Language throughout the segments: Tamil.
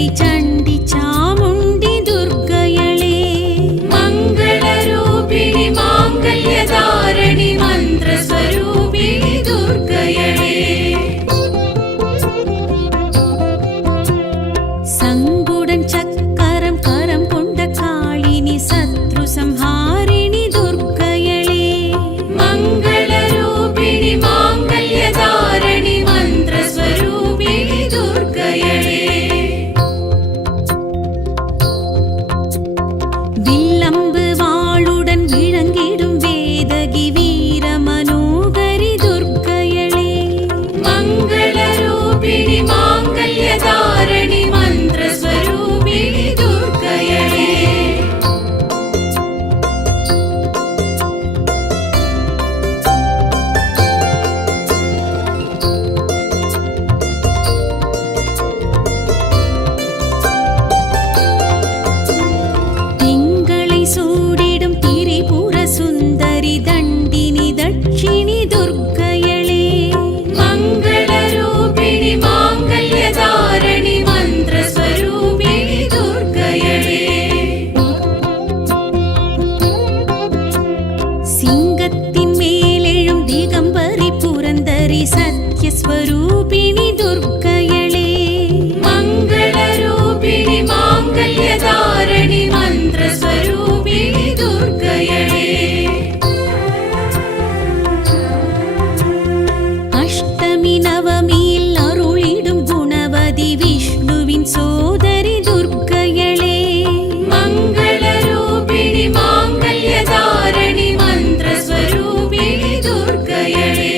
ಸುಂದರಿ ಚಂಡಿ ಚಾಮುಂಡಿ ದುರ್ಗಯಳೆ ಮಂಗಳರೂಪಿಣಿ ಮಾಂಗಲ್ಯಧಾರಣಿ ಮಂತ್ರ ಸ್ವರೂಪಿಣಿ ದುರ್ಗಯಳೆ ಸಂಗುಡನ್ ಚಕ್ಕರಂ ಕರಂ ಕೊಂಡ ಕಾಳಿನಿ ಶತ್ರು ಸಂಹಾರಿಣಿ ದುರ್ಗಯಳೆ ಮಂಗಳರೂಪಿಣಿ ಮಾಂಗಲ್ಯಧಾರಣಿ ಮಂತ್ರ ಸ್ವರೂಪಿಣಿ ದುರ್ಗಯಳೆ வில்லம்பு வாளுடன் விளங்கிடும் வேதகி வீர மனோகரி துர்க்கயளே மங்களரூபிணி மாங்கல்யதாரணி மந்திர ஸ்வரூபிணி துர்க்கயளே சூடிடும் திரிபுர சுந்தரி தண்டினி தட்சிணி துர்க்கயளே மங்களரூபிணி மாங்கல்யதாரணி மந்திர ஸ்வரூபிணி துர்க்கயளே சிங்கத்தின் மேலெழும் திகம்பரி புரந்தரி சத்யஸ்வரூபிணி துர்க்கயளே மங்களரூபிணி மாங்கல்யதாரணி மந்திர ஸ்வரூபிணி துர்க்கயளே அஷ்டமி நவமியில் அருளிடும் குணவதி விஷ்ணுவின் சோதரி துர்க்கயளே மங்களரூபிணி மாங்கல்யதாரணி மந்திர ஸ்வரூபிணி துர்க்கயளே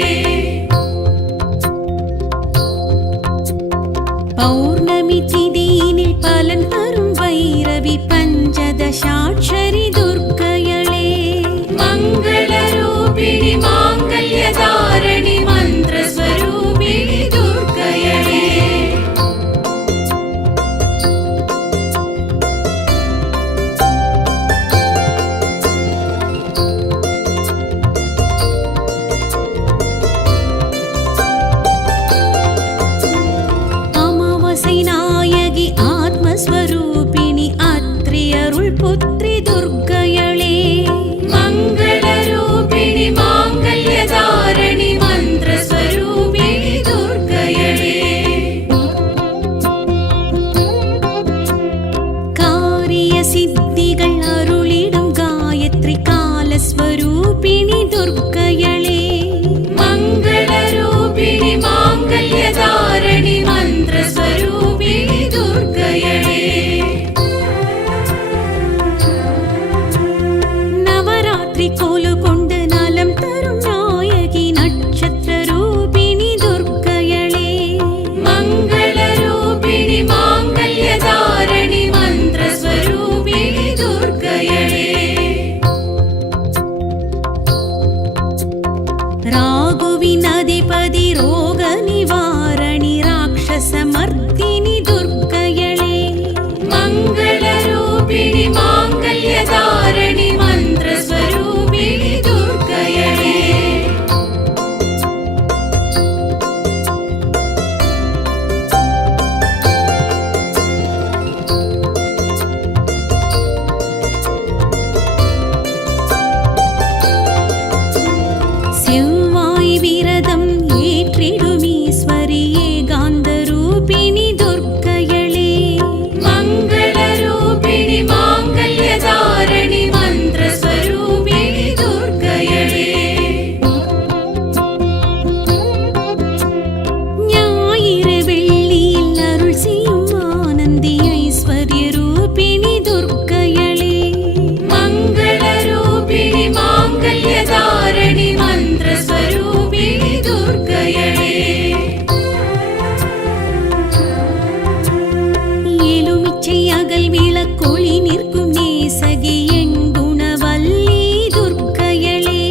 பௌர்ணமி திதியினில் பலன் தரும் வைரவி பஞ்சதசாட்சரி துர்க்கயளே மங்களரூபிணி மாங்கல்யதாரணி மந்திர ஸ்வரூபிணி துர்க்கயளே அமாவாசை நாயகி ஆத்மஸ்வரூபிணி அத்ரியருள் புத்ரி துர்க்கயளே மங்களரூபிணி மாங்கல்யதாரணி மந்திர ஸ்வரூபிணி துர்க்கயளே காரிய சித்திகள் அருளிடும் காயத்ரி காலஸ்வரூபிணி துர்க்கயளே மங்களரூபிணி மாங்கல்யதாரணி மந்திர ஸ்வரூபிணி துர்க்கயளே நவராத்திரி கோலு கொண்டு நலம் தரும் நாயகி நட்சத்திர ரூபிணி துர்க்கயளே மங்களரூபிணி மாங்கல்யதாரணி மந்திர ஸ்வரூபிணி துர்க்கயளே ராகுவின் அதிபதி ரோக நிவாரணி ராட்சசமர்த்தினி துர்க்கயளே மங்களரூபிணி மாங்கல்யதாரணி மந்திர ஸ்வரூபிணி துர்க்கயளே செவ்வாய் விரதம் ஏற்றிடும் ஈஸ்வரி ஏகாந்த ரூபிணி துர்க்கயளே மங்களரூபிணி மாங்கல்யதாரணி மந்திர ஸ்வரூபிணி துர்க்கயளே ஞாயிறு வெள்ளியில் அருள் செய்யும் ஆனந்தி ஐஸ்வர்ய ரூபிணி துர்க்கயளே மங்களரூபிணி மாங்கல்யதாரணி மந்திர ஸ்வரூபிணி துர்க்கயளே எலுமிச்சை அகல் விளக்கொளி நிற்கும் நேசகி எண்குணவல்லி துர்க்கயளே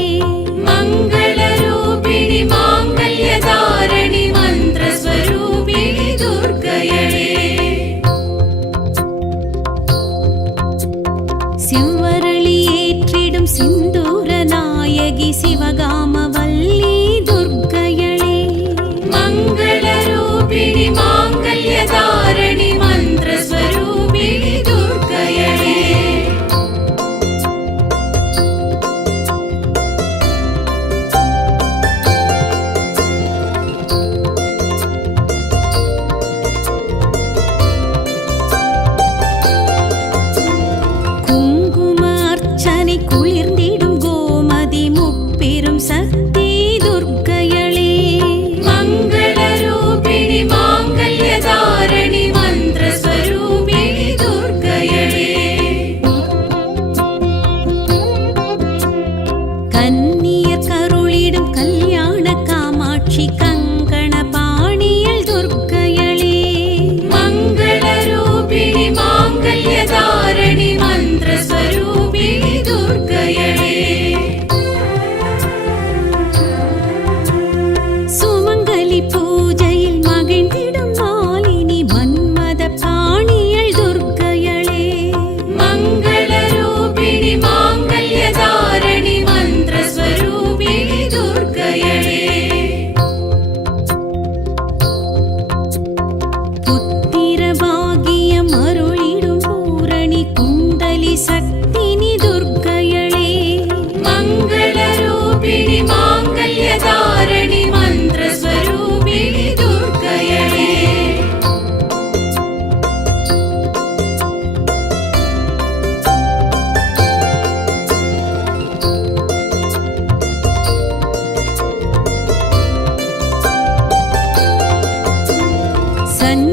மங்களரூபிணி மாங்கல்யதாரணி மந்திர ஸ்வரூபிணி துர்க்கயளே சிவரளி ஏற்றிடும் சிந்தூர நாயகி சிவகாமவல்லி துர்க்கயளே மங்களரூபிணி மாங்கல்யதாரணி மந்திர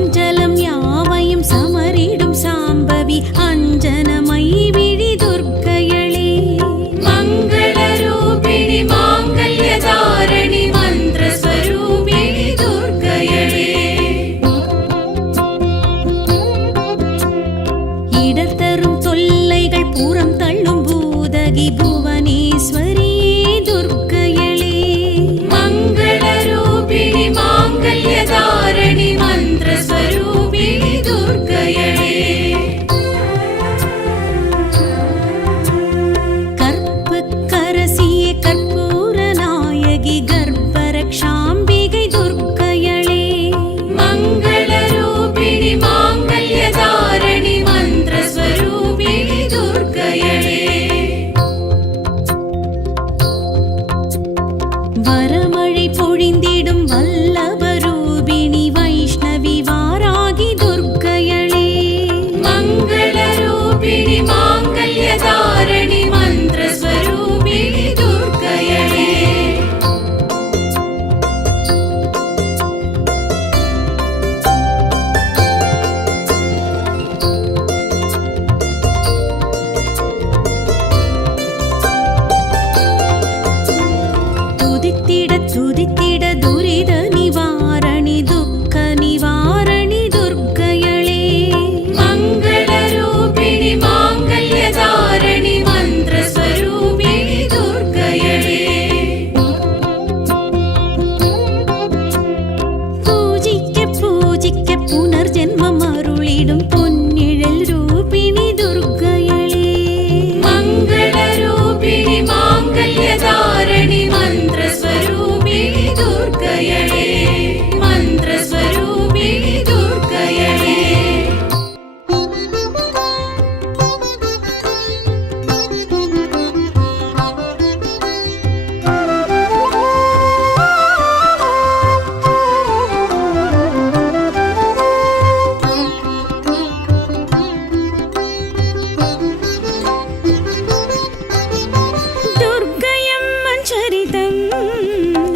சஞ்சலம் யாவையும் சமரிடும் சாம்பவி அஞ்சனமை விழி துர்க்கையளே மங்களரூபிணி மாங்கல்யதாரணி மந்திரஸ்வரூபிணி துர்க்கையளே இடர்தரும் தொல்லைகள் புறம் தள்ளும் பூதகி புவனேஸ்வரியே துர்க்கையளே மங்களரூபிணி மாங்கல்யதாரணி மந்திரஸ்வரூபிணி துர்க்கையளே கற்புக்கரசியே கற்பூரநாயகி கர்ப்பரக்ஷாம்பிகை துர்க்கையளே மங்களரூபிணி மாங்கல்யதாரணி மந்திரஸ்வரூபிணி துர்க்கையளே வரமழை பொழிந்திடும் வல்லபரூபிணி வைஷ்ணவி வாராகி துர்க்கையளே மங்களரூபிணி மாங்கல்யதாரணி மந்திரஸ்வரூபிணி துர்க்கையளே துதித்திட துதித்திட துரித நிவாரணி துக்க நிவாரணி துர்க்கையளே மங்களரூபிணி மாங்கல்யதாரணி மந்திரஸ்வரூபிணி துர்க்கையளே பூஜிக்க பூஜிக்க புனர்ஜென்மம் அருளிடும் பொன்னிழல் ரூபிணி துர்க்கையளே மங்களரூபிணி மாங்கல்யதாரணி மந்திரஸ்வரூபிணி துர்க்கையளே மந்திரஸ்வரூபிணி துர்க்கையளே दुर्गयं मञ्चरितं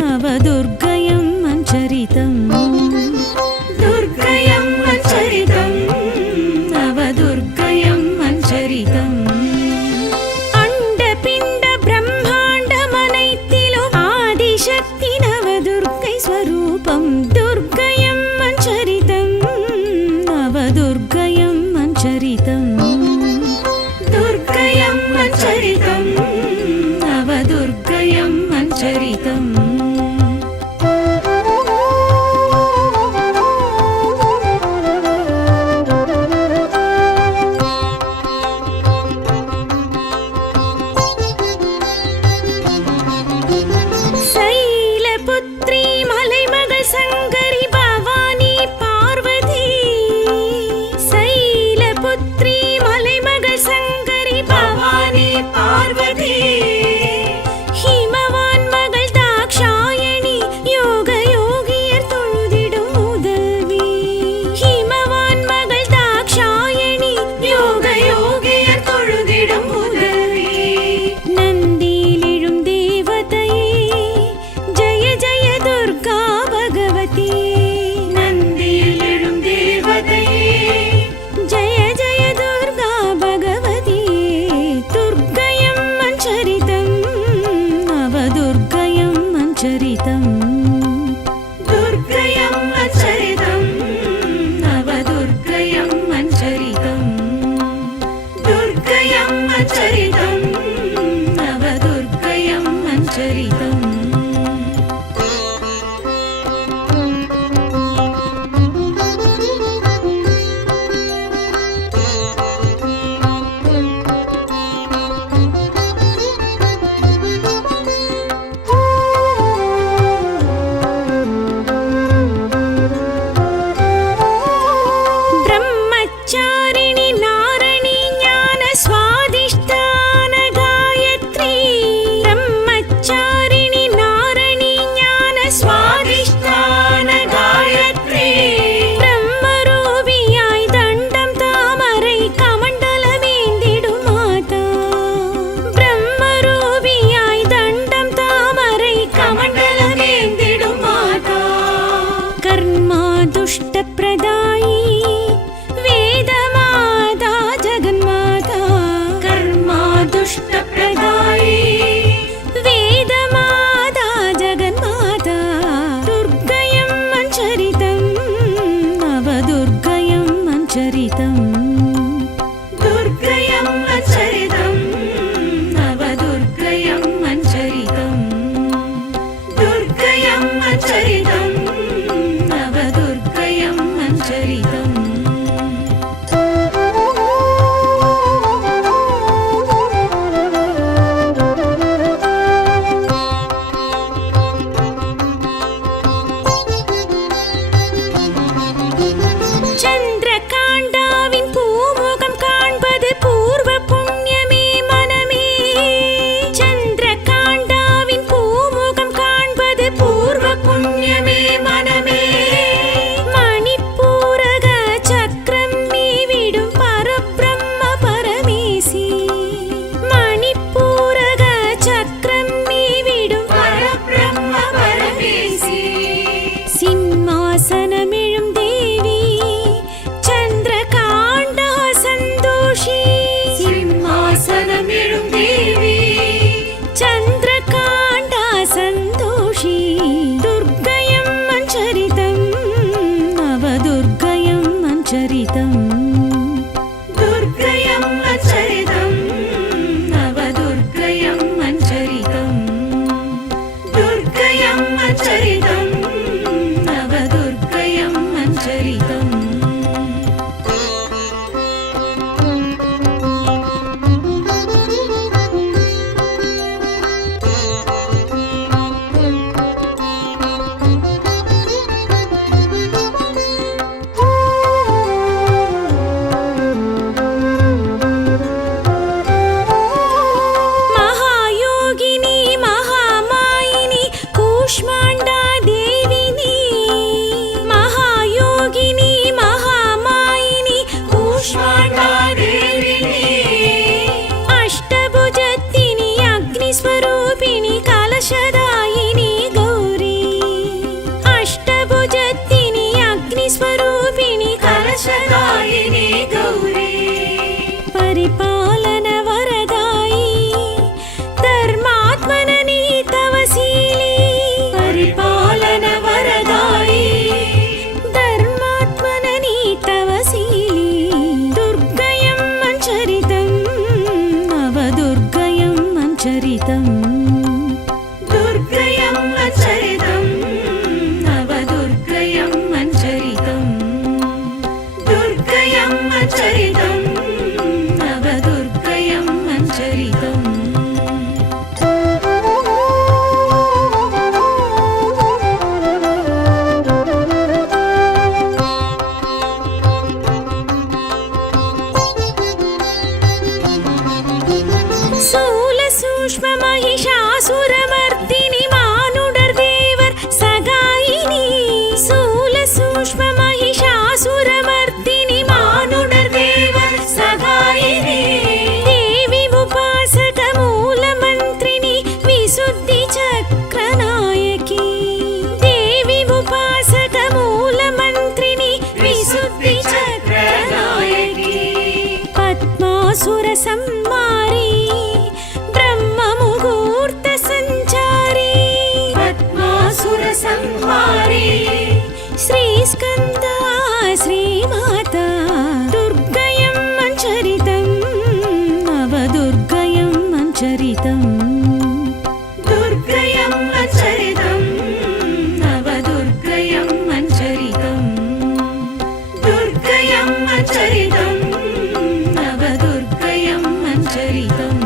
नवदुर्गयं मञ्चरितं दुर्गयं मञ्चरितं नवदुर्गयं मञ्चरितम् अण्डपिण्ड ब्रह्माण्डमनैत्तिलुम् आदिशक्ति नवदुर्गै स्वरूपं दुर्गयं मञ्चरितं नवदुर्गयं मञ्चरितं दुर्गयं मञ्चरितं नवदुर्गयं मञ्चरितम् शैलपुत्री मलैमगळ सङ्करि भवानी पार्वती शैलपुत्री मञ्चरितम् दुर्गयं मञ्चरितं नवदुर्गयं मञ्चरितं दुर्गयं मञ्चरितं नवदुर्गयं मञ्चरितम् दुर्गयं मञ्चरितं नवदुर्गयं मञ्चरितं दुर्गयं मञ्चरितं नवदुर्गयं मञ्चरितम् महिषासुरमर्दिनि मानुडर्देवर् सगायिनी सूलसूक्ष्म महिषासुरमर्दिनि मानुडर्देवर् सगायिनी देवी उपासक मूलमन्त्रिणि विशुद्धि चक्रनायकी देवी उपासक मूलमन्त्रिणि विशुद्धि चक्रनायकी पद्मासुर संहारी संहारी श्रीस्कन्दा श्रीमाता दुर्गयं मञ्चरितं नवदुर्गयं मञ्चरितं दुर्गयं मञ्चरितं नवदुर्गयं मञ्चरितं दुर्गयं मञ्चरितं नवदुर्गयं मञ्चरितम्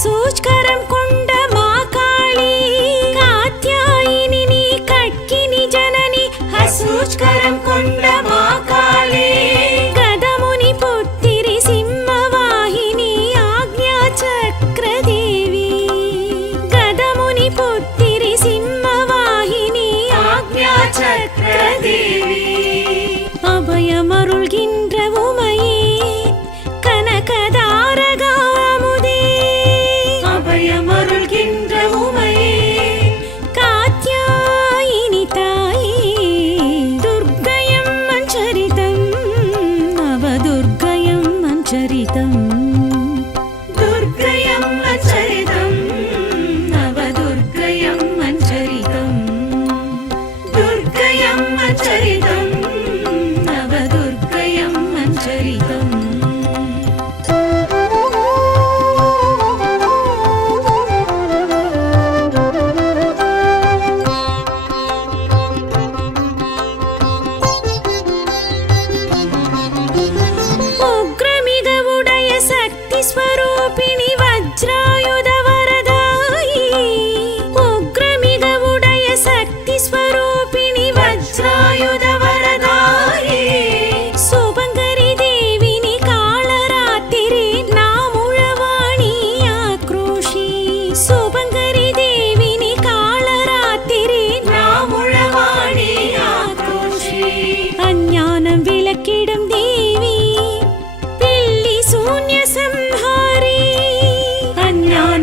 सूचकरं कोण्ड मा काळी कात्यायिनी नी कट्किनी जननी हसूचकरं कोण्ड मा काळी गदमुनि पुत्तिरि सिंहवाहिनी आज्ञाचक्रदेवी गदमुनि पुत्तिरि सिंहवाहिनी आज्ञाचक्रदेवी अभयमरुळ्गिன்ற उमये कनकदारगा அபயமருள்கின்ற உமையே காத்யாயினி தாயே துர்கயம் மஞ்சரிதம் நவதுர்கயம் மஞ்சரிதம் துர்கயம் மஞ்சரிதம் நவதுர்கயம் மஞ்சரிதம் துர்கயம் மஞ்சரிதம் நவதுர்கயம் மஞ்சரிதம் स्वरूपिणि वज्रायुध वरदायि उग्रमिग उडय शक्ति स्वरूपिणि वज्रायुध वरदायि सुभंगरि देविनि काळरात्रि नामुळवाणी आक्रोशी सुभंगरि देविनि काळरात्रि नामुळवाणी आक्रोशी अज्ञानं विलक्किडुम देवी पिल्लि शून्य संहारी अज्ञान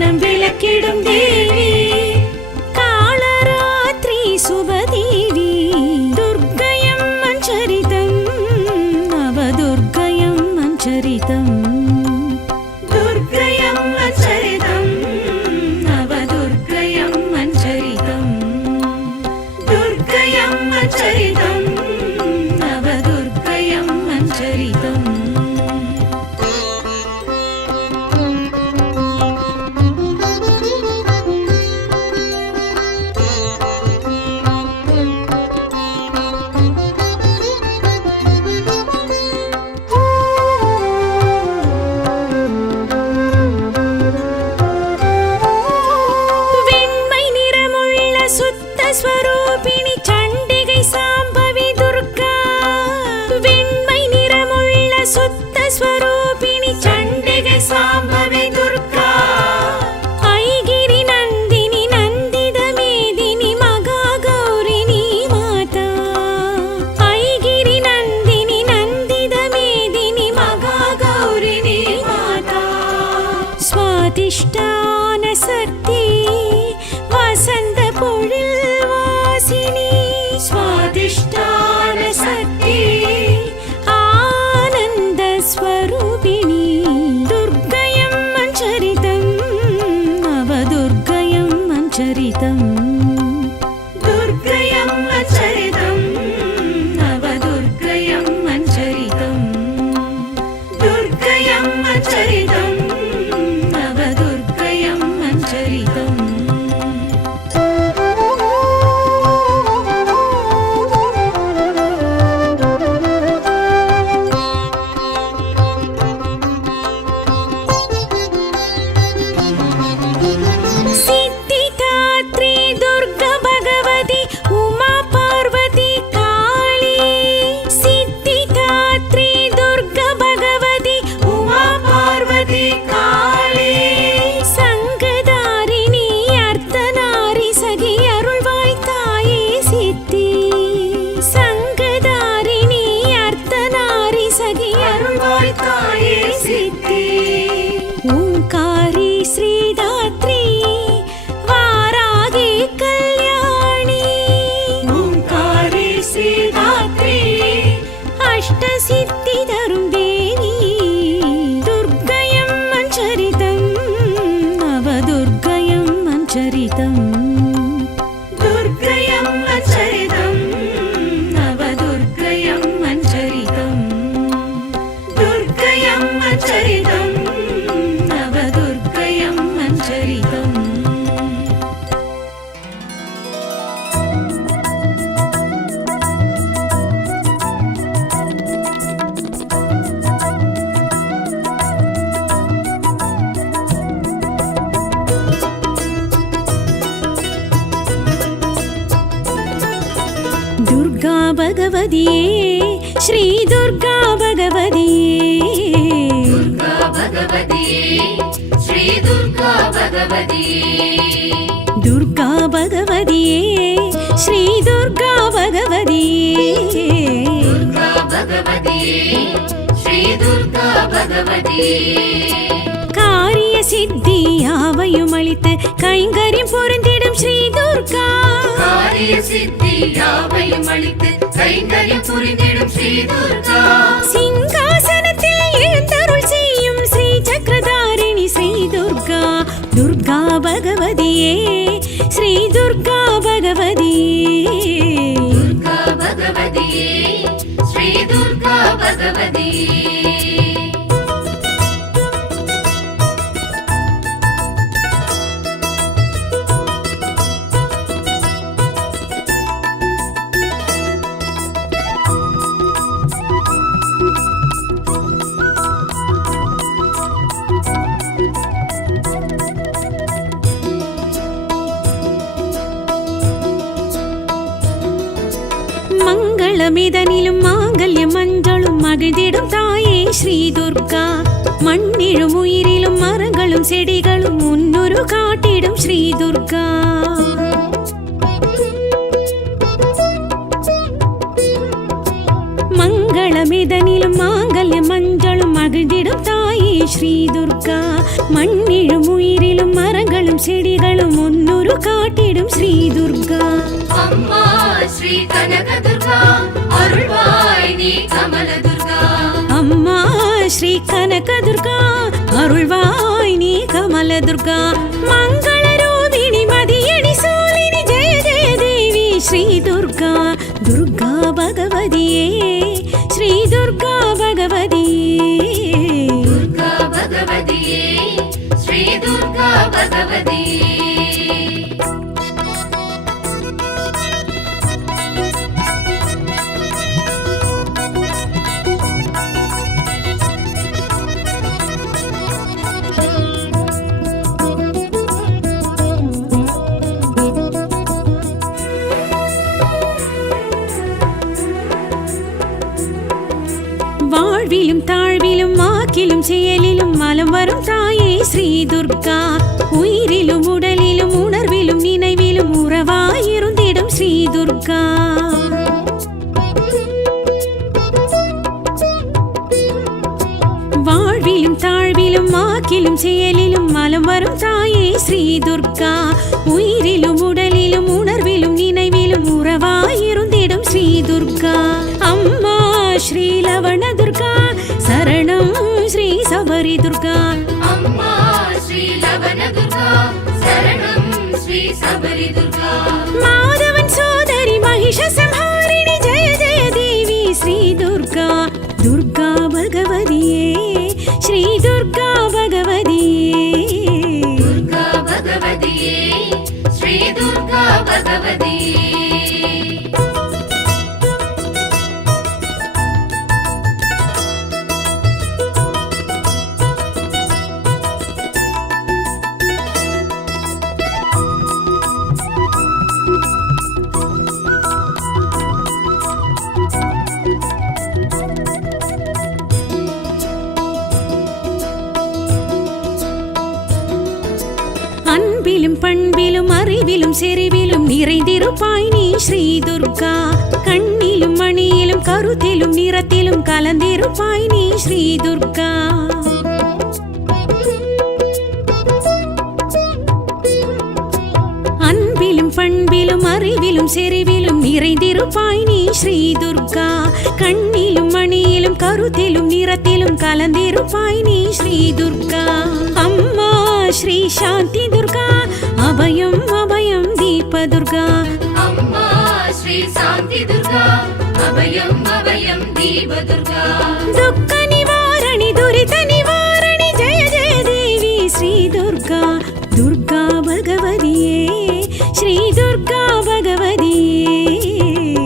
चरितम् दुर्गयम्म चरितम् नवदुर्गयम्म चरितम् दुर्गयम्म चरितम् नवदुर्गयम्म चरितम् ओंकारी श्रीदात्री वारागी कल्याणी ओंकारी श्रीदात्री अष्टसिद्धिधरुं देवी दुर्गयम्म चरितम् नवदुर्गयम्म चरितम् दुर्गयम्म चरितम् नवदुर्गयम्म चरितम् दुर्गयम्म चरितम् नवदुर्गयम्म चरितम् दुर्गा भगवतिये श्री दुर्गा भगवतिये दुर्गा भगवतिये श्री दुर्गा भगवतिये दुर्गा भगवतिये श्री दुर्गा भगवतिये दुर्गा भगवतिये श्री दुर्गा भगवतिये कार्य सिद्धि यावयुमளித்து கைங்கரியம் பொருந்திடும் ஸ்ரீ துர்கா कार्य सिद्धि यावैயும் அளித்து கைங்கரியம் புரிந்திடும் ஸ்ரீ துர்கா சிங்காசனத்தில் எழுந்தருள் செய்யும் ஸ்ரீ சக்கரதாரிணி ஸ்ரீ துர்கா துர்கா பகவதியே ஸ்ரீ துர்கா பகவதியே दुर्गा भगवतिये श्री दुर्गा भगवतिये மங்களமிதனிலும் மாங்கல்யம் மஞ்சளும் மகிழ்ந்திடும் தாயே ஸ்ரீ துர்கா மண்ணிலும் உயிரிலும் மரங்களும் செடிகளும் முன்னுரு காட்டிடும் ஸ்ரீ துர்கா மங்களமிதனிலும் மாங்கல்யம் மஞ்சளும் மகிழ்ந்திடும் தாயே ஸ்ரீ துர்கா மண்ணிலும் உயிரிலும் மரங்களும் செடிகளும் முன்னுரு காட்டிடும் ஸ்ரீ துர்கா அம்மா ஸ்ரீ கனக துர்கா அருள்வாய் நீ கமல துர்கா அம்மா ஸ்ரீ கனக துர்கா அருள்வாய் நீ கமல துர்கா மங்கள ரூபிணி மதியடி சூலினி ஜெய ஜெய தேவி ஸ்ரீ துர்கா துர்கா பகவதியே ஸ்ரீ துர்கா பகவதியே दुर्गा भगवतिये श्री दुर्गा भगवतिये வாழ்விலும் தாழ்விலும் வாக்கிலும் செயலிலும் மலம் வரும் தாயே ஸ்ரீ துர்கா உயிரிலும் உடலிலும் உணர்விலும் நினைவிலும் உறவாயிருந்திடும் ஸ்ரீ துர்கா வாழ்விலும் தாழ்விலும் வாக்கிலும் செயலிலும் மலம் வரும் தாயே ஸ்ரீ துர்கா உயிரிலும் உடலிலும் உணர்விலும் நினைவிலும் உறவாயிருந்திடும் ஸ்ரீ துர்கா அம்மா ஸ்ரீ லவண துர்கா சரணம் ஸ்ரீ சபரி துர்கா अम्मा श्री लवन दुर्गा शरणं ஸ்ரீ சபரி துர்கா மாதவன் சோதரி மகிஷ சம்ஹாரிணி ஜெய ஜெய தேவி ஸ்ரீ துர்கா துர்கா பகவதியே ஸ்ரீ துர்கா பகவதியே துர்கா பகவதியே ஸ்ரீ துர்கா பகவதியே அன்பிலும் பண்பிலும் அறிவிலும் செறிவிலும் நிறைந்திருப்பாய் நீ ஸ்ரீ துர்கா கண்ணிலும் மணியிலும் கருத்திலும் நிறத்திலும் கலந்திருப்பாய் நீ ஸ்ரீ துர்கா அன்பிலும் பண்பிலும் அறிவிலும் செறிவிலும் நிறைந்திருப்பாய் நீ ஸ்ரீ துர்கா கண்ணிலும் மணியிலும் கருத்திலும் நிறத்திலும் கலந்திருப்பாய் நீ ஸ்ரீ துர்கா அம்மா ஸ்ரீ சாந்தி துர்கா அபயம் அபயம் தீப துர்கா அம்மா ஸ்ரீ சாந்தி துர்கா அபயம் அபயம் தீப துர்கா துக்க நிவாரணி துரித நிவாரணி ஜெய ஜெய தேவி ஸ்ரீ துர்கா துர்கா பகவதியே ஸ்ரீ துர்கா பகவதியே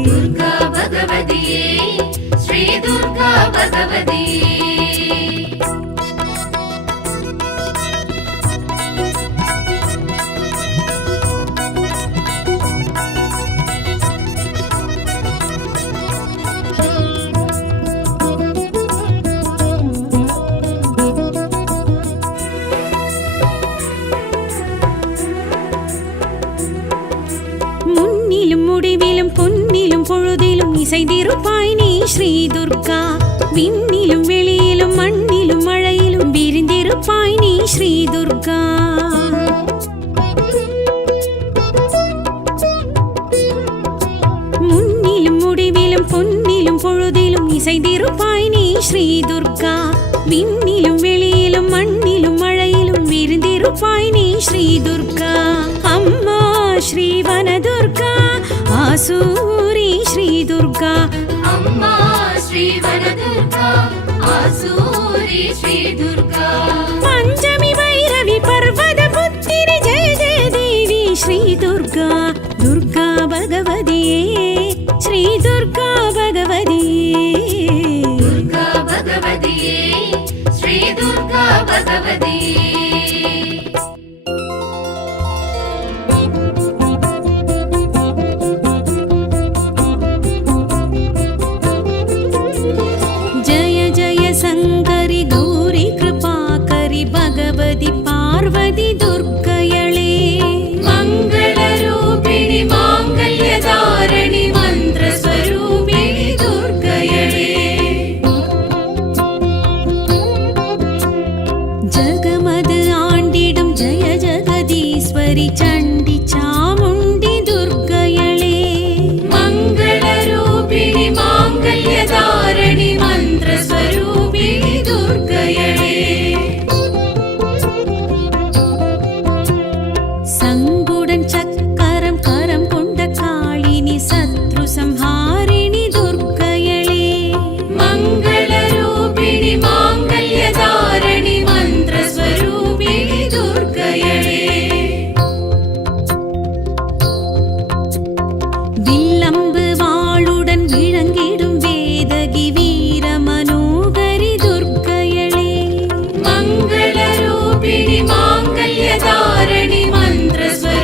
துர்கா பகவதியே ஸ்ரீ துர்கா பகவதியே முன்னிலும் முடிவிலும் பொன்னிலும் பொழுதிலும் இசைந்திருப்பாய் நீ ஸ்ரீ துர்கா விண்ணிலும் வெளியிலும் மண்ணிலும் மழையிலும் விரிந்திருப்பாய் நீ ஸ்ரீ துர்கா முன்னிலும் முடிவிலும் பொன்னிலும் பொழுதிலும் இசைந்திருப்பாய் நீ ஸ்ரீ துர்கா விண்ணிலும் வெளியிலும் மண்ணிலும் மழையிலும் விரிந்திருப்பாய் நீ ஸ்ரீ துர்கா அம்மா ஸ்ரீ வனதுர்கா ஆசூரி ஸ்ரீ துர்கா அம்மா ஸ்ரீ வனதுர்கா ஆசூரி ஸ்ரீ துர்கா பஞ்சமி வைரவி பர்வத புத்திரி ஜெய ஜெய தேவி ஸ்ரீ துர்கா துர்கா பகவதியே ஸ்ரீ துர்கா பகவதியே துர்கா பகவதியே ஸ்ரீ துர்கா பகவதியே जय जय शङ्करि गौरी कृपाकरि भगवति पार्वती दुर्गयळे मङ्गलरूपिणि माङ्गल्यधारिणि मन्त्रस्वरूपिणि दुर्गयळे जगमद आण्डिडुं जय जगदीश्वरि चण्डि चामुण्डि दुर्गयळे मङ्गलरूपिणि माङ्गल्यधारिणि मन्त्रस्वरूपिणि दुर्गयळे சங்குடன் சக்கரம் கரம் கொண்ட காளினி சத்ரு சம்ஹாரிணி துர்கயளே मङ्गलरूपिणि माङ्गल्यधारिणि मन्त्रस्वरूपिणि दुर्गयळे வில்லம்பு வாளுடன் விளங்கிடும் வேதகி வீர மனோகரி துர்கயளே मङ्गलरूपिणि माङ्गल्यधारिणि मन्त्रस्वरूपिणि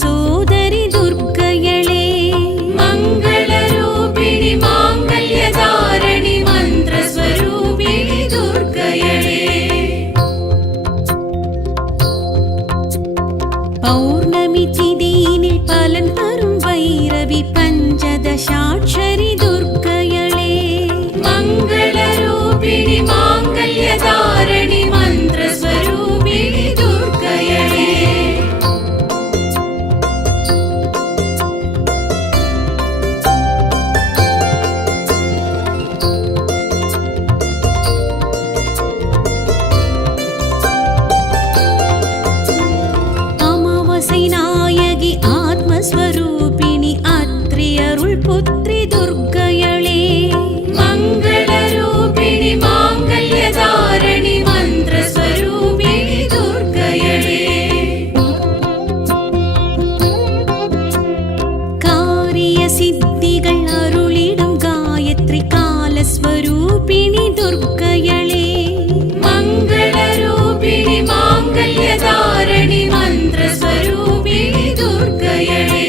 சோதரி துர்க்கையளே. மங்களரூபிணி மாங்கல்யதாரணி மந்திரஸ்வரூபிணி துர்க்கையளே. பௌர்ணமி திதியினில் பலன் தரும் வைரவி பஞ்சதசாட்சரி துர்க்கையளே. மங்களரூபிணி மாங்கல்யதாரணி மந்திரஸ்வரூபிணி துர்க்கையளே. அமாவாசை நாயகி ஆத்மஸ்வரூபிணி அத்ரி அருள் புத்ரி துர்க்கையளே. மங்களரூபிணி மாங்கல்யதாரணி மந்திரஸ்வரூபிணி துர்க்கையளே. காரிய சித்திகள் அருளிடும் காயத்ரி காலஸ்வரூபிணி துர்க்கையளே. மங்களரூபிணி மாங்கல்யதாரணி மந்திரஸ்வரூபிணி துர்க்கையளே.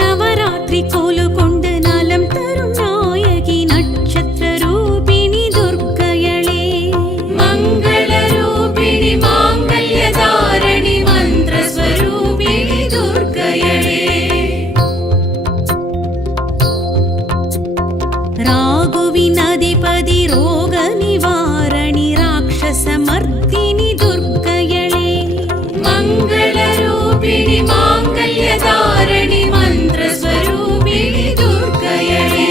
நவராத்திரி கோலு கொண்டு நலம் தரும் நாயகி நட்சத்திர ரூபிணி துர்க்கையளே. மங்களரூபிணி மாங்கல்யதாரணி மந்திரஸ்வரூபிணி துர்க்கையளே. ராகுவின் அதிபதி ரோக நிவாரணி ராட்சசமர்த்தினி துர்க்கையளே. மங்களரூபிணி மாங்கல்யதாரணி மந்திரஸ்வரூபிணி துர்க்கையளே.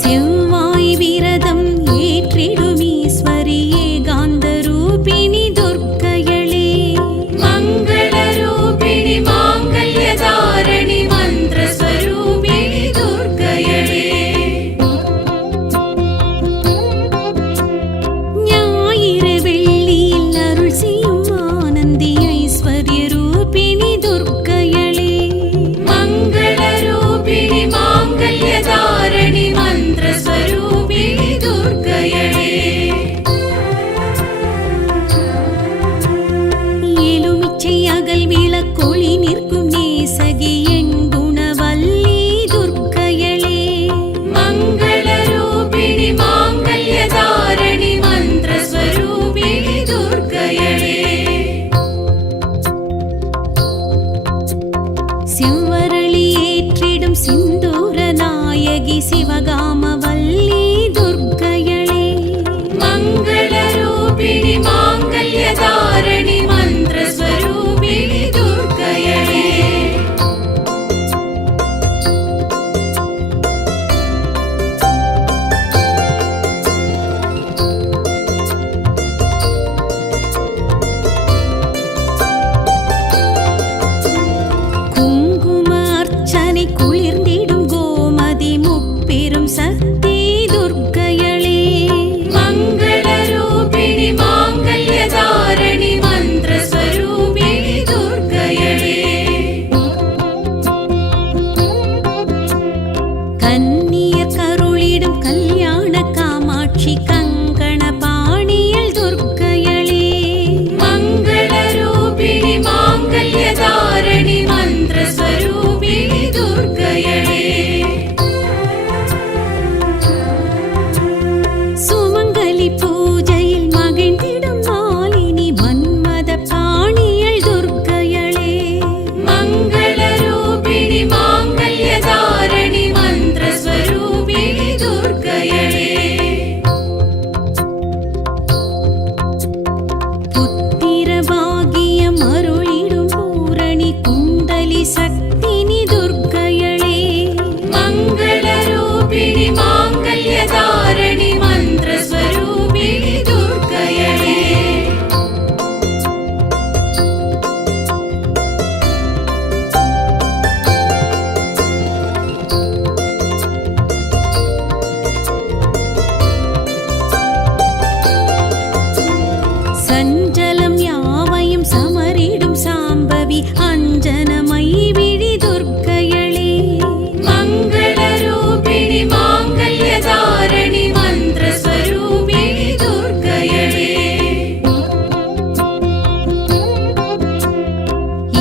செவ்வாய் விரதம் ஏற்றிடும் ஈஸ்வரி ஏகாந்த ரூபிணி துர்க்கையளே. மங்களரூபிணி மாங்கல்யதாரணி மந்திரஸ்வரூபிணி துர்க்கையளே. ஞாயிறு வெள்ளியில் அருள் செய்யும் ஆனந்தி ஐஸ்வர்ய ரூபிணி துர்க்கையளே. மங்களரூபிணி மாங்கல்யதாரணி மந்திரஸ்வரூபிணி துர்க்கையளே. எலுமிச்சை அகல் விளக்கொளி நிற்கும் நேசகி எண்குணவல்லி துர்க்கையளே. மங்களரூபிணி மாங்கல்யதாரணி மந்திரஸ்வரூபிணி துர்க்கையளே. சிவரளி ஏற்றிடும் சிந்தூர நாயகி சிவகாமவல்லி துர்க்கையளே. மங்களரூபிணி மாங்கல்யதாரணி மந்திரஸ்வரூபிணி துர்க்கையளே.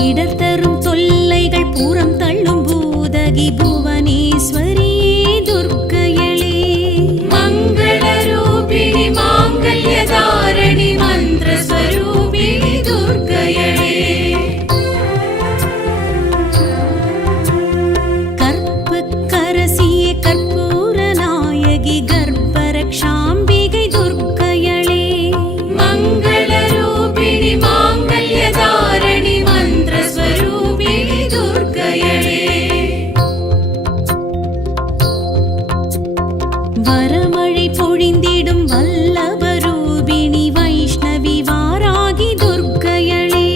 இடர் தரும் தொல்லைகள் புறம் தள்ளும் பூதகி புவனேஸ்வரியே துர்க்கையளே மங்களரூபிணி மாங்கல்யதாரணி மந்திரஸ்வரூபிணி துர்க்கையளே கற்புக்கரசியே கற்பூர நாயகி கர்ப்பரக்ஷாம்பிகை துர்க்கையளே மங்களரூபிணி மாங்கல்யதாரணி மந்திரஸ்வரூபிணி துர்க்கையளே வரமழை பொழிந்திடும் வல்லபரூபிணி வைஷ்ணவி வாராகி துர்க்கையளே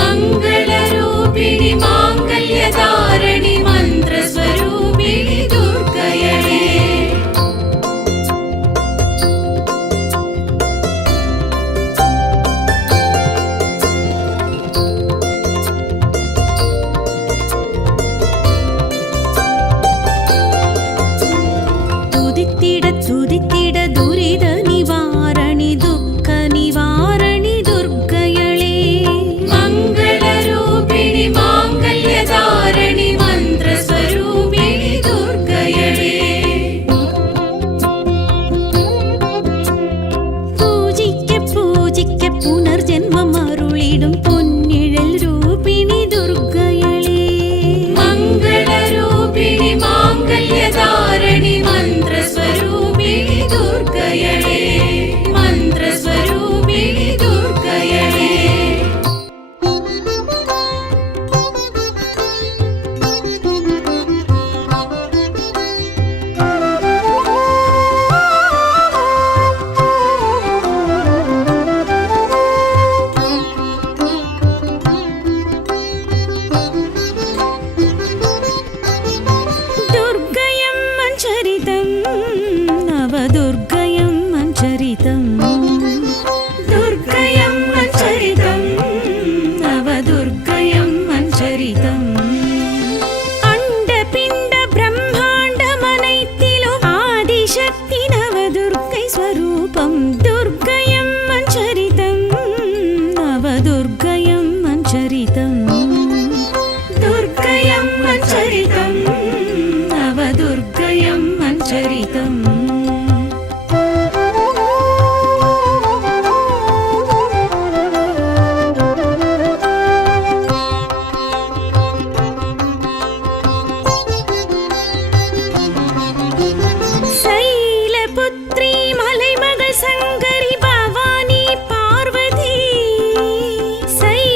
மங்களரூபிணி மாங்கல்யதாரணி மந்திரஸ்வரூபிணி துர்க்கையளே துதித்திட துதித்திட துரித நிவாரணி துக்க நிவாரணி துர்க்கையளே மங்களரூபிணி மாங்கல்யதாரணி மந்திரஸ்வரூபிணி துர்க்கையளே பூஜிக்க பூஜிக்க புனர்ஜென்மம் அருளிடும் பொன்னிழல் ரூபிணி துர்க்கையளே மங்களரூபிணி மாங்கல்யதாரணி மந்திரஸ்வரூபிணி துர்க்கையளே மந்திரஸ்வரூபிணி துர்க்கையளே दुर्गयं मञ्चरितं नवदुर्गयं मञ्चरितं दुर्गयं मञ्चरितं नवदुर्गयं मञ्चरितम् अण्डपिण्ड ब्रह्माण्डमनैत्तिलुम् आदिशक्ति नवदुर्गै स्वरूपं दुर्गयं मञ्चरितं नवदुर्गयं मञ्चरितम् दुर्गयं मञ्चरितं नवदुर्गयं मञ्चरितम् शैलपुत्री मलैमगळ सङ्गरि भवानी पार्वती शैल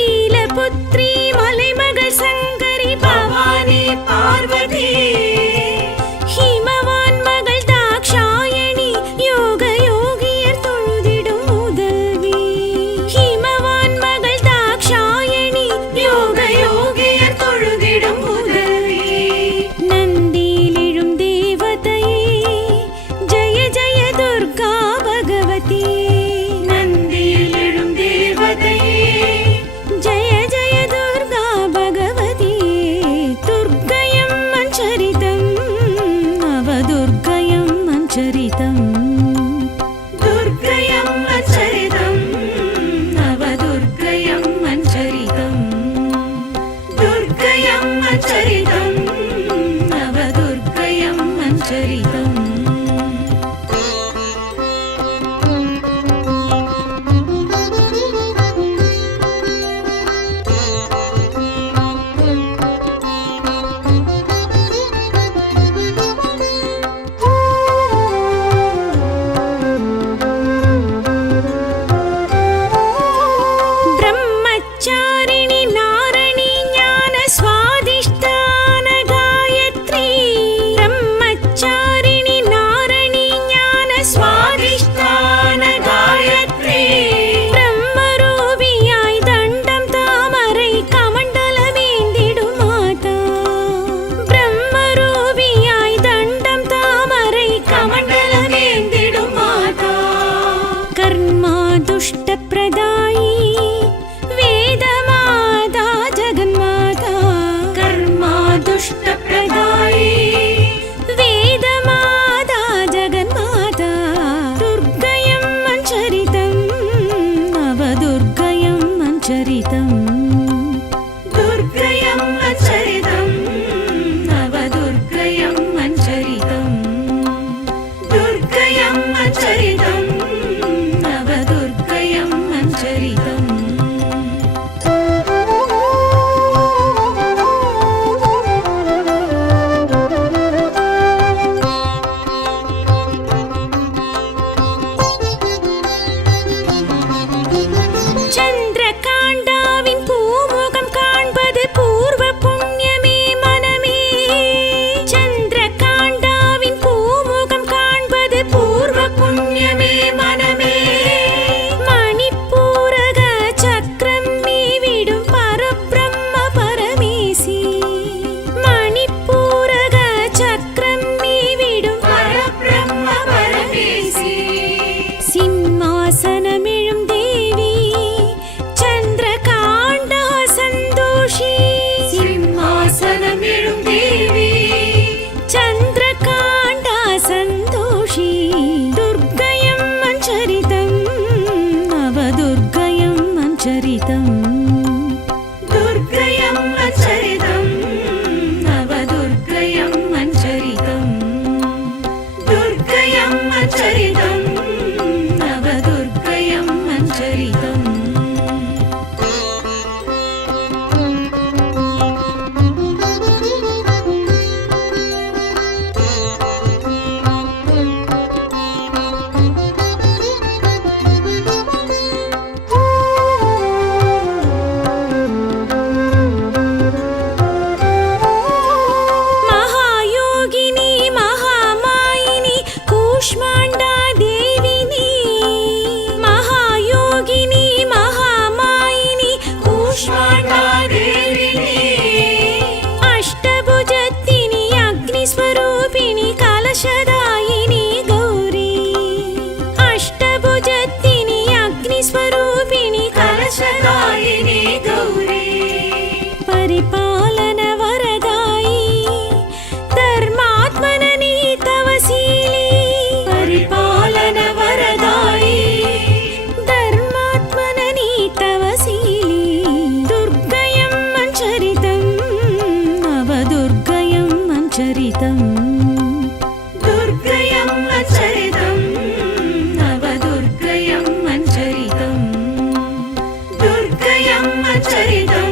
दुर्गयम्मन् चरितं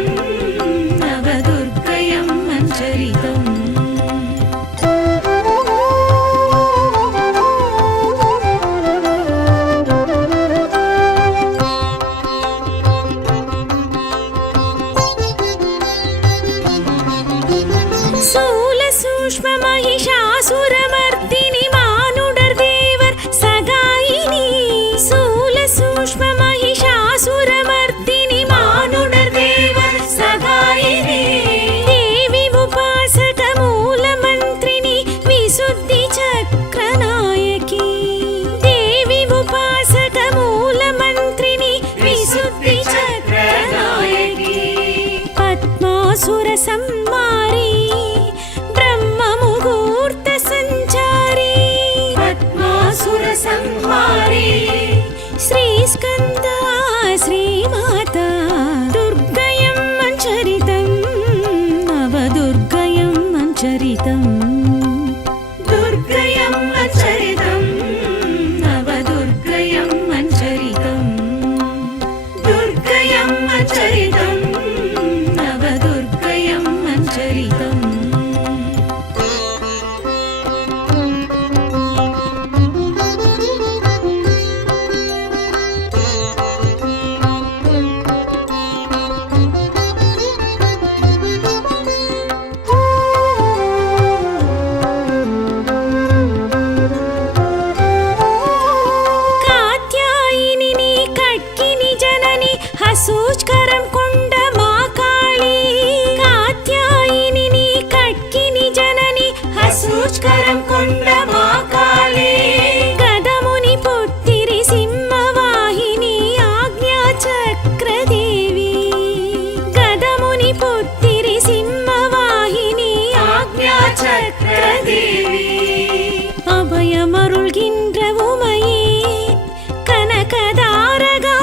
नवदुर्गयम्मन् चरितम् महिषासुरमर्दिनि मानुडर् देवर् सगायिनी सूलसूक्ष्म महिषासुरमर्दिनि मानुडर् देवर् सगायिनी देवी उपासक मूलमन्त्रिणि विशुद्धि चक्रनायकी देवी उपासक मूलमन्त्रिणि विशुद्धि चक्रनायकी पद्मासुर संहारी संहारी श्रीस्कन्दा श्रीमाता दुर्गयम्मन् चरितं नवदुर्गयम्मन् चरितम् दुर्गयम्मन् चरितं नवदुर्गयम्मन् चरितम् दुर्गयम्मन् चरितं नवदुर्गयम्मन् चरितम् सूचकरं कोण्ड मा काळी कात्यायिनी नी कट्किनी जननी हसूचकरं कोण्ड मा काळी गदमुनि पुत्तिरि सिंहवाहिनी आज्ञाचक्रदेवी गदमुनि पुत्तिरि सिंहवाहिनी आज्ञाचक्रदेवी अभयमरुळ्गिன்ற उमये कनकदारगा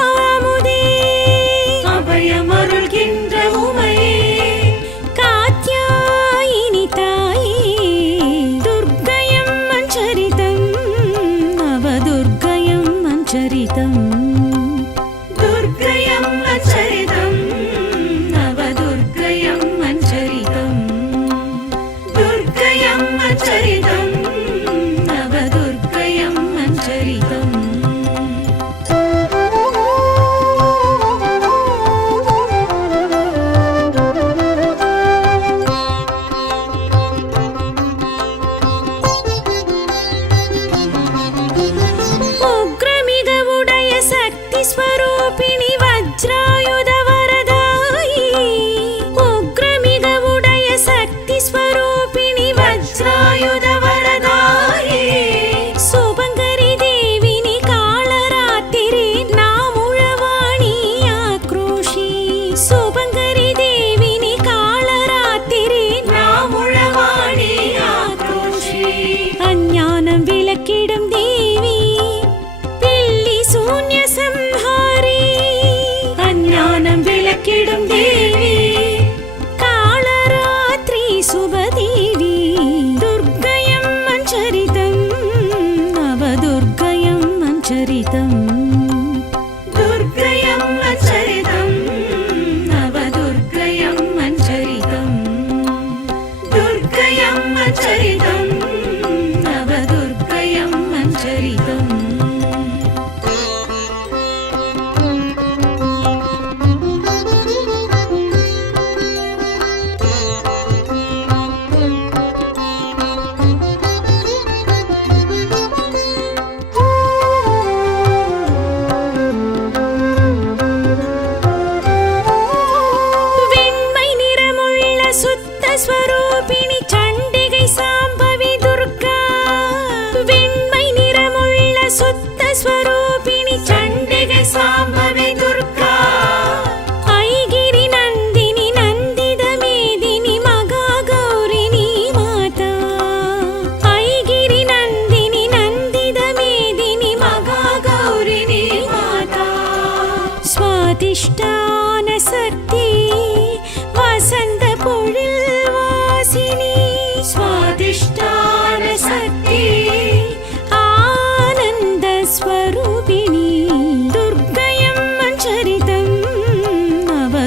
मरुळ्गिன்ற उमये कात्यायिनी ताये दुर्गयम्मन्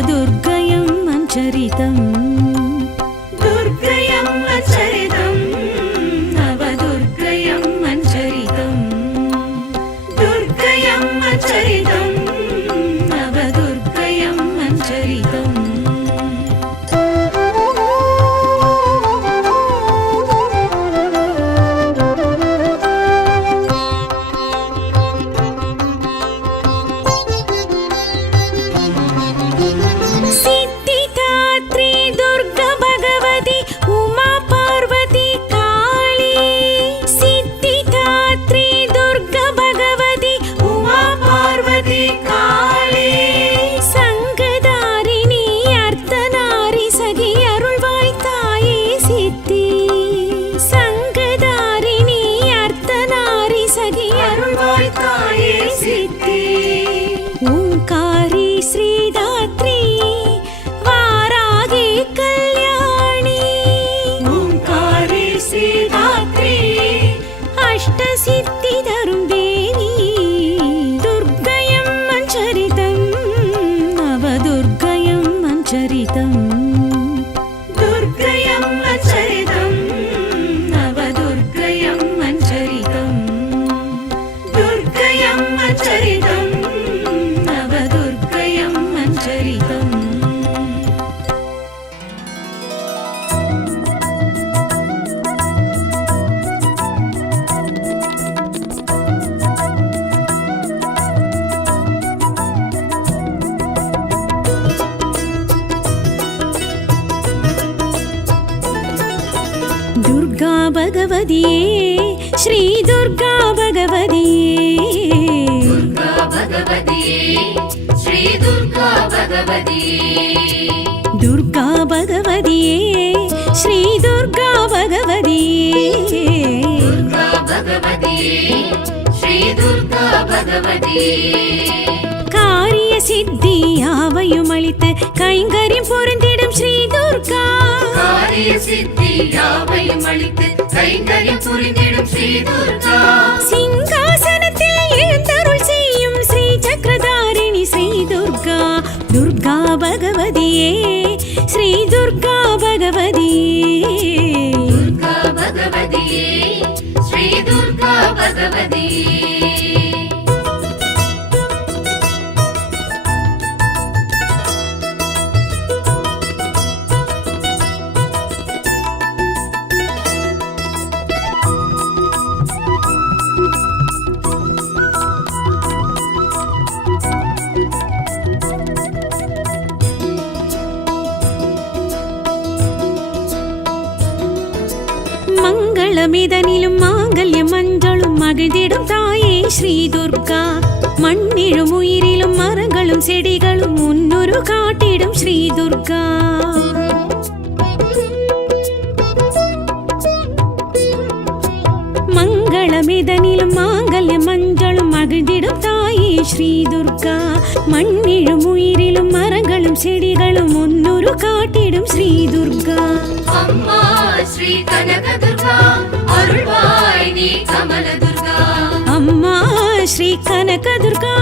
नवदुर्गयम्म चरितम् दुर्गयम्म चरितम् नवदुर्गयम्म चरितम् दुर्गयम्म चरितम् नवदुर्गयम्म चरितम् सिद्धिदात्री दुर्गा भगवती उमा पार्वती काली सिद्धिदात्री दुर्गा भगवती उमा पार्वती काली संगदारिणी अर्थनारी सखी अरुள்வாய் தாயே சித்தி संगदारिणी अर्थनारी सखी अरुள்வாய் தாயே சித்தி ओंकारी श्रीदात्री वारागी कल्याणी ओंकारी श्रीदात्री अष्टसिद्धि धरुं देवी दुर्गयम्म चरितं नवदुर्गयम्म चरितम् दुर्गयम्म चरितम् नवदुर्गयम्म चरितम् दुर्गयम्म चरितम् नवदुर्गयम्म चरितम् दुर्गा भगवतिये श्री दुर्गा भगवतिये दुर्गा भगवतिये श्री दुर्गा भगवतिये दुर्गा भगवतिये श्री दुर्गा भगवतिये दुर्गा भगवतिये श्री दुर्गा भगवतिये காரிய சித்தி யாவையும் அளித்து கைங்கரியம் பொருந்திடும் ஸ்ரீ துர்கா காரிய சித்தி யாவையும் அளித்து கைங்கரியம் புரிந்திடும் ஸ்ரீ துர்கா சிங்காசனத்தில் எழுந்தருள் செய்யும் ஸ்ரீ சக்கரதாரிணி ஸ்ரீ துர்கா துர்கா பகவதியே ஸ்ரீ துர்கா பகவதியே दुर्गा भगवतिये श्री दुर्गा भगवतिये மங்களமிதனிலும் மாங்கல்யம் மஞ்சளும் மகிழ்ந்திடும் தாயே ஸ்ரீ துர்கா மண்ணிலும் உயிரிலும் மரங்களும் செடிகளும் முன்னுரு காட்டிடும் ஸ்ரீ துர்கா மங்களமிதனிலும் மாங்கல்யம் மஞ்சளும் மகிழ்ந்திடும் தாயே ஸ்ரீ துர்கா மண்ணிலும் உயிரிலும் மரங்களும் செடிகளும் முன்னுரு காட்டிடும் ஸ்ரீ துர்கா अम्मा श्री कनक दुर्गा अरुள்வாய் நீ கமல துர்கா அம்மா ஸ்ரீ கனக துர்கா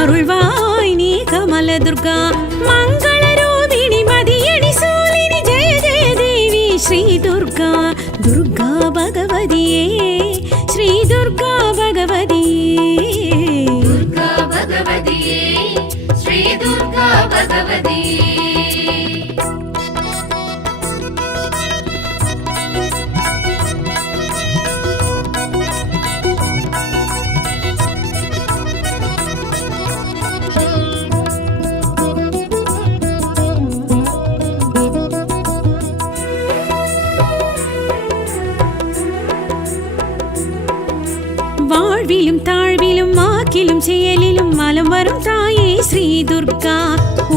அருள்வாய் நீ கமல துர்கா மங்கள ரூபிணி மதியடி சூலினி ஜெய ஜெய தேவி ஸ்ரீ துர்கா துர்கா பகவதியே ஸ்ரீ துர்கா பகவதியே दुर्गा भगवतिये श्री दुर्गा भगवतिये வாழ்விலும் தாழ்விலும் வாக்கிலும் செயலிலும் மலம் வரும் தாயே ஸ்ரீ துர்கா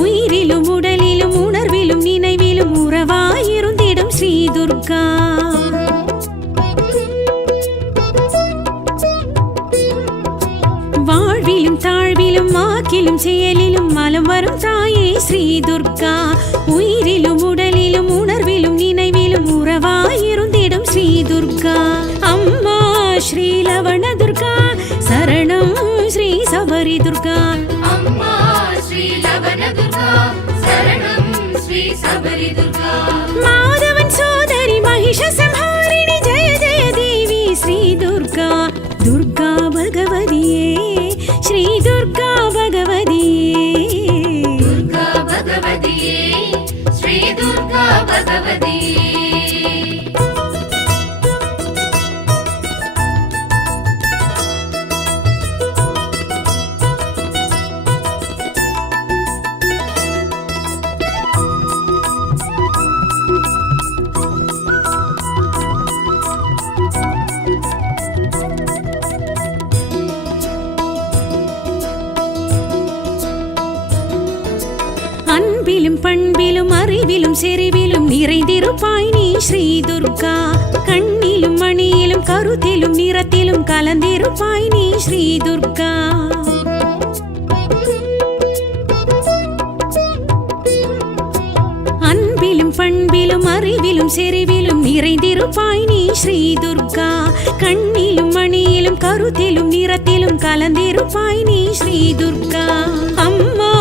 உயிரிலும் உடலிலும் உணர்விலும் நினைவிலும் உறவாயிருந்திடும் ஸ்ரீ துர்கா வாழ்விலும் தாழ்விலும் வாக்கிலும் செயலிலும் மலம் வரும் தாயே ஸ்ரீ துர்கா உயிரிலும் உடலிலும் உணர்விலும் நினைவிலும் உறவாயிருந்திடும் ஸ்ரீ துர்கா அம்மா ஸ்ரீ லவண துர்கா சரணம் ஸ்ரீ சபரி துர்கா अम्मा श्री लवण दुर्गा சபரி துர்கா மாதவன் சோதரி மகிஷ சம்ஹாரிணி ஜெய ஜெய தேவி ஸ்ரீ துர்கா துர்கா பகவதியே ஸ்ரீ துர்கா பகவதியே துர்கா பகவதியே ஸ்ரீ துர்கா பகவதியே அன்பிலும் பண்பிலும் அறிவிலும் செறிவிலும் நிறைந்திருப்பாய் நீ ஸ்ரீ துர்கா கண்ணிலும் மணியிலும் கருத்திலும் நிறத்திலும் கலந்திருப்பாய் நீ ஸ்ரீ துர்கா அன்பிலும் பண்பிலும் அறிவிலும் செறிவிலும் நிறைந்திருப்பாய் நீ ஸ்ரீ துர்கா கண்ணிலும் மணியிலும் கருத்திலும் நிறத்திலும் கலந்திருப்பாய் நீ ஸ்ரீ துர்கா அம்மா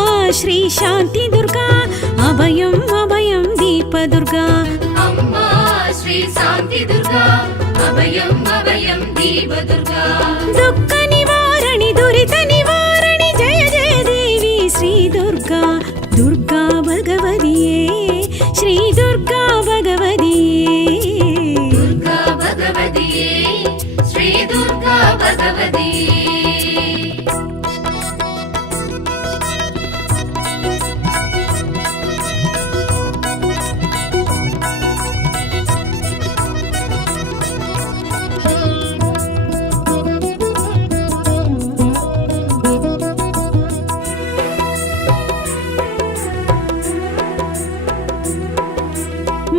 ஸ்ரீ சாந்தி துர்கா அபயம் அபயம் தீப துர்கா அம்மா ஸ்ரீ சாந்தி துர்கா அபயம் அபயம் தீப துர்கா துக்க நிவாரணி துரித நிவாரணி ஜெய ஜெய தேவி ஸ்ரீ துர்கா துர்கா பகவதியே ஸ்ரீ துர்கா பகவதியே துர்கா பகவதியே ஸ்ரீ துர்கா பகவதியே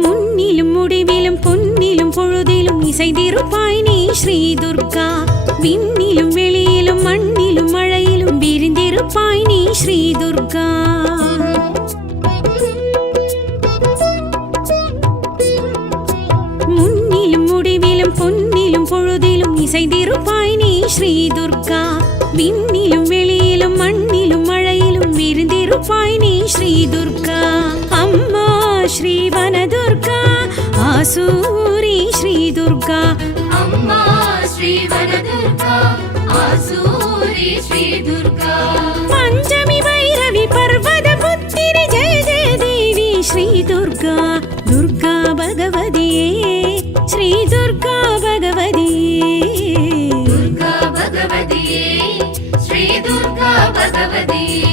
முன்னிலும் முடிவிலும் பொன்னிலும் பொழுதிலும் இசைந்திருப்பாய் நீ ஸ்ரீ துர்கா விண்ணிலும் வெளியிலும் மண்ணிலும் மழையிலும் விரிந்திருப்பாய் நீ ஸ்ரீ துர்கா முன்னிலும் முடிவிலும் பொன்னிலும் பொழுதிலும் இசைந்திருப்பாய் நீ ஸ்ரீ துர்கா விண்ணிலும் வெளியிலும் மண்ணிலும் மழையிலும் விரிந்திருப்பாய் நீ ஸ்ரீ துர்கா அம்மா ஸ்ரீ வனதுர்கா ஆசூரி ஸ்ரீ துர்கா அம்மா ஸ்ரீ வனதுர்கா ஆசூரி ஸ்ரீ துர்கா பஞ்சமி பைரவி பர்வத புத்திரி ஜெய ஜெய தேவி ஸ்ரீ துர்கா துர்கா பகவதியே ஸ்ரீ துர்கா பகவதியே துர்கா பகவதியே ஸ்ரீ துர்கா பகவதியே